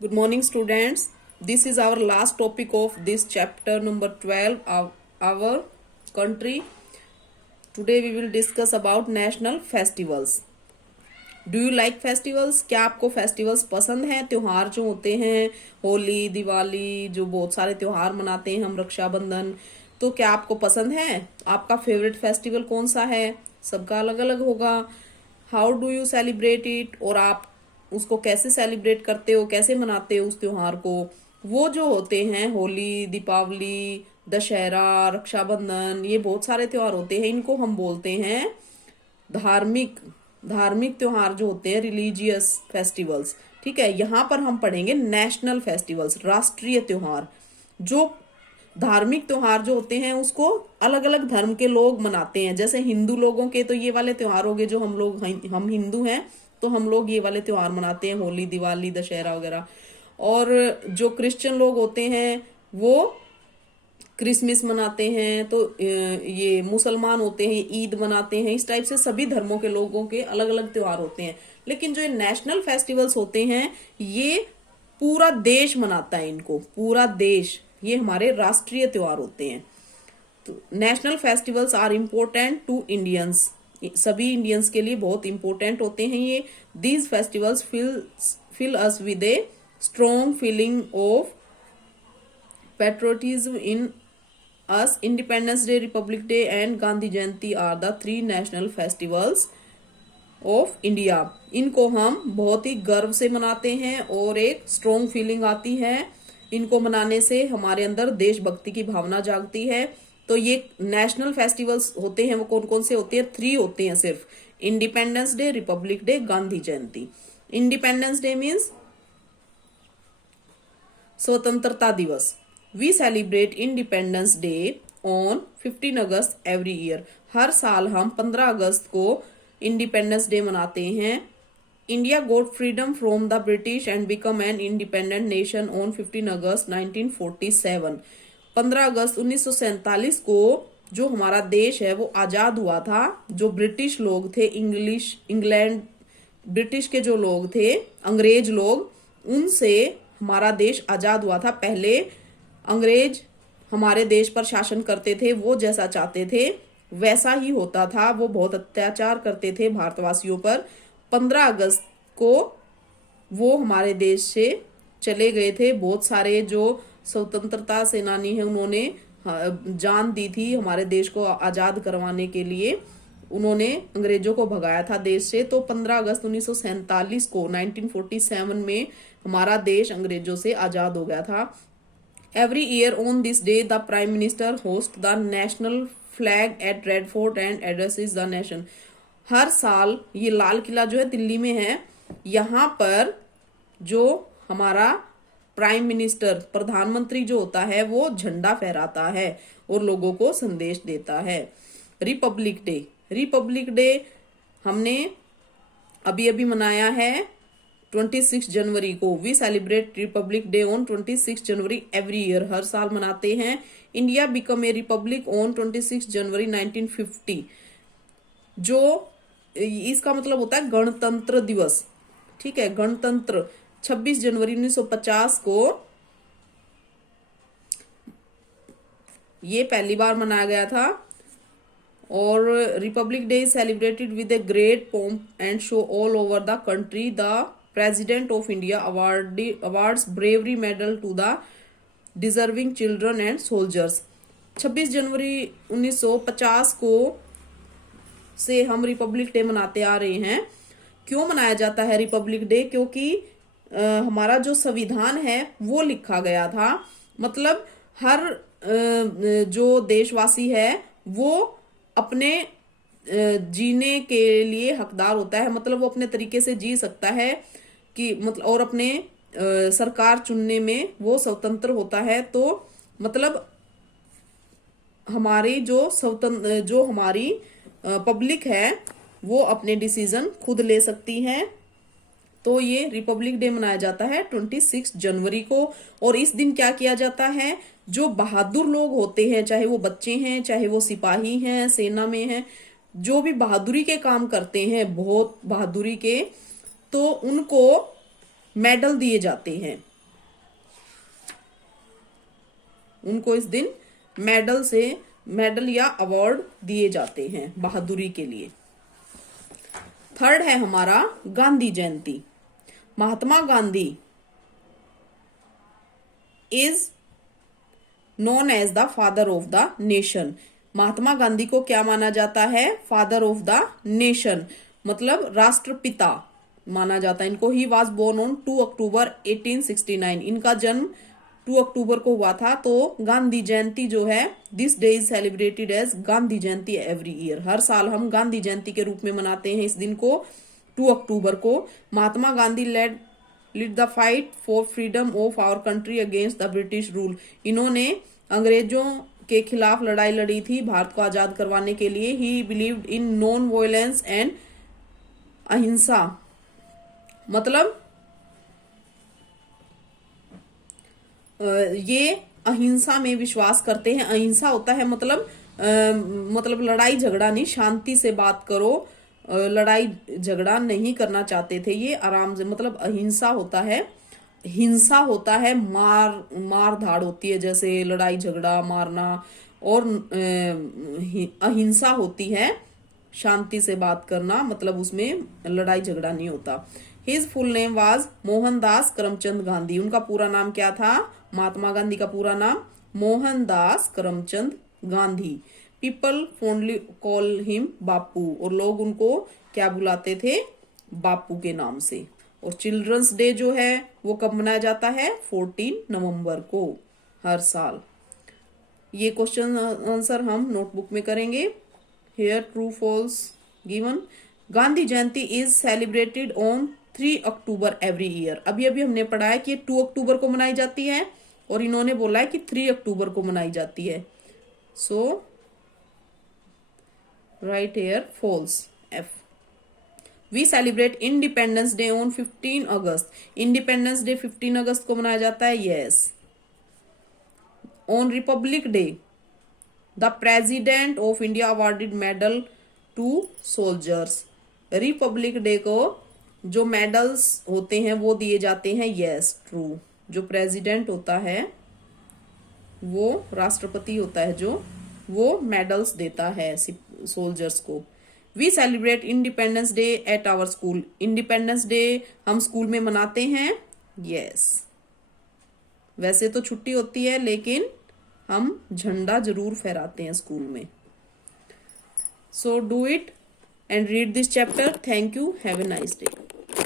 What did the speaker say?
Good morning, students. This is our last topic of this chapter number 12 of our country. Today we will discuss about national festivals. Do you like festivals? क्या आपको festivals पसंद हैं? त्योहार जो होते हैं, होली, दिवाली, जो बहुत सारे त्योहार मनाते हैं हम, रक्षाबंधन, तो क्या आपको पसंद है? आपका फेवरेट फेस्टिवल कौन सा है? सबका अलग अलग होगा. How do you celebrate it? और आप उसको कैसे सेलिब्रेट करते हो, कैसे मनाते हो उस त्योहार को? वो जो होते हैं होली, दीपावली, दशहरा, रक्षाबंधन, ये बहुत सारे त्योहार होते हैं. इनको हम बोलते हैं धार्मिक धार्मिक त्योहार जो होते हैं, रिलीजियस फेस्टिवल्स. ठीक है, यहाँ पर हम पढ़ेंगे नेशनल फेस्टिवल्स, राष्ट्रीय त्योहार. जो धार्मिक त्योहार जो होते हैं उसको अलग अलग धर्म के लोग मनाते हैं. जैसे हिंदू लोगों के तो ये वाले त्योहार हो गए, जो हम हिंदू हैं तो हम लोग ये वाले त्योहार मनाते हैं, होली, दिवाली, दशहरा वगैरह. और जो क्रिश्चियन लोग होते हैं वो क्रिसमस मनाते हैं. तो ये मुसलमान होते हैं, ईद मनाते हैं. इस टाइप से सभी धर्मों के लोगों के अलग अलग त्योहार होते हैं. लेकिन जो नेशनल फेस्टिवल्स होते हैं ये पूरा देश मनाता है इनको, पूरा देश. ये हमारे राष्ट्रीय त्योहार होते हैं. तो national festivals are important to Indians. सभी इंडियंस के लिए बहुत इंपॉर्टेंट होते हैं ये. These festivals fill us with a strong feeling of patriotism in us. Independence Day, Republic Day and Gandhi Jayanti are the three national festivals of India. इनको हम बहुत ही गर्व से मनाते हैं और एक स्ट्रॉन्ग फीलिंग आती है. इनको मनाने से हमारे अंदर देशभक्ति की भावना जागती है. तो ये नेशनल फेस्टिवल्स होते हैं वो कौन कौन से होते हैं? 3 होते हैं सिर्फ. Independence day, republic day, Gandhi Jayanti. Independence day means स्वतंत्रता दिवस. We celebrate Independence Day on 15 August every year. हर साल हम 15 अगस्त को इंडिपेंडेंस डे मनाते हैं. India got freedom from the British and become an independent nation on 15 अगस्त 1947. 15 अगस्त 1947 को जो हमारा देश है वो आजाद हुआ था. जो ब्रिटिश लोग थे, इंग्लैंड, ब्रिटिश के जो लोग थे, अंग्रेज लोग, उनसे हमारा देश आजाद हुआ था. पहले अंग्रेज हमारे देश पर शासन करते थे, वो जैसा चाहते थे वैसा ही होता था. वो बहुत अत्याचार करते थे भारतवासियों पर. 15 अगस्त को वो हमारे देश से चले गए थे. बहुत सारे जो स्वतंत्रता सेनानी हैं उन्होंने जान दी थी हमारे देश को आजाद करवाने के लिए. उन्होंने अंग्रेजों को भगाया था देश से. तो 15 अगस्त 1947 को 1947 में हमारा देश अंग्रेजों से आजाद हो गया था. Every year on this day, the Prime Minister hosts the national flag at Red Fort and addresses the nation. हर साल ये लाल किला जो है दिल्ली में है, यहाँ पर जो हमारा प्राइम मिनिस्टर, प्रधानमंत्री जो होता है वो झंडा फहराता है और लोगों को संदेश देता है. Republic day. रिपब्लिक डे हमने अभी अभी मनाया है 26 जनवरी को. We celebrate republic day on 26 January every year. हर साल मनाते हैं. India become a republic on 26 January 1950. जो इसका मतलब होता है गणतंत्र दिवस. ठीक है, गणतंत्र 26 जनवरी 1950 को ये पहली बार मनाया गया था. और Republic day is celebrated with a great pomp and show all over the country. The President of India awards bravery medal to the deserving children and soldiers. 26 January 1950 को से हम रिपब्लिक डे मनाते आ रहे हैं. क्यों मनाया जाता है रिपब्लिक डे? क्योंकि हमारा जो संविधान है वो लिखा गया था. मतलब हर जो देशवासी है वो अपने जीने के लिए हकदार होता है. मतलब वो अपने तरीके से जी सकता है कि मतलब, और अपने सरकार चुनने में वो स्वतंत्र होता है. तो मतलब हमारी जो हमारी पब्लिक है वो अपने डिसीजन खुद ले सकती है. तो ये रिपब्लिक डे मनाया जाता है 26 जनवरी को. और इस दिन क्या किया जाता है? जो बहादुर लोग होते हैं, चाहे वो बच्चे हैं, चाहे वो सिपाही हैं, सेना में हैं, जो भी बहादुरी के काम करते हैं, बहुत बहादुरी के, तो उनको मेडल दिए जाते हैं. उनको इस दिन मेडल या अवार्ड दिए जाते हैं बहादुरी के लिए। थर्ड है हमारा Gandhi Jayanti. Mahatma Gandhi is known as the father of the nation. Mahatma Gandhi को क्या माना जाता है? फादर ऑफ द नेशन, मतलब राष्ट्रपिता माना जाता है इनको। ही वॉज बोर्न ऑन 2 अक्टूबर 1869। इनका जन्म 2 अक्टूबर को हुआ था। तो गांधी जयंती जो है, this day is celebrated as Gandhi Jayanti every year. हर साल हम गांधी जयंती के रूप में मनाते हैं इस दिन को, 2 अक्टूबर को। Mahatma Gandhi led the fight for freedom of our country against the British rule. इन्होंने अंग्रेजों के खिलाफ लड़ाई लड़ी थी भारत को आजाद करवाने के लिए। ही believed in non violence and अहिंसा, मतलब ये अहिंसा में विश्वास करते हैं। अहिंसा होता है मतलब लड़ाई झगड़ा नहीं, शांति से बात करो। लड़ाई झगड़ा नहीं करना चाहते थे ये, आराम से, मतलब अहिंसा होता है। हिंसा होता है मार धाड़ होती है, जैसे लड़ाई झगड़ा मारना। और अहिंसा होती है शांति से बात करना, मतलब उसमें लड़ाई झगड़ा नहीं होता। His full name was Mohandas Karamchand Gandhi. उनका पूरा नाम क्या था? महात्मा गांधी का पूरा नाम Mohandas Karamchand Gandhi. People fondly call him Bapu, और लोग उनको क्या बुलाते थे? बापू के नाम से। और चिल्ड्रंस डे जो है वो कब मनाया जाता है? 14 नवंबर को हर साल। ये क्वेश्चन आंसर हम नोटबुक में करेंगे। Here true false given. Gandhi Jayanti is celebrated on 3 October every year. अभी हमने पढ़ा है कि 2 अक्टूबर को मनाई जाती है, और इन्होंने बोला है कि 3 अक्टूबर को मनाई जाती है। So right here false, F. We celebrate independence Day on 15 August. Independence Day 15 अगस्त को मनाया जाता है, yes. On Republic Day the President of India awarded medal to soldiers. Republic Day को जो मेडल्स होते हैं वो दिए जाते हैं, यस ट्रू। जो प्रेसिडेंट होता है, वो राष्ट्रपति होता है जो, वो मेडल्स देता है सोल्जर्स को। We celebrate independence day at our school. Independence day हम स्कूल में मनाते हैं, यस। वैसे तो छुट्टी होती है, लेकिन हम झंडा जरूर फहराते हैं स्कूल में। So do it and read this chapter. Thank you, have a nice day.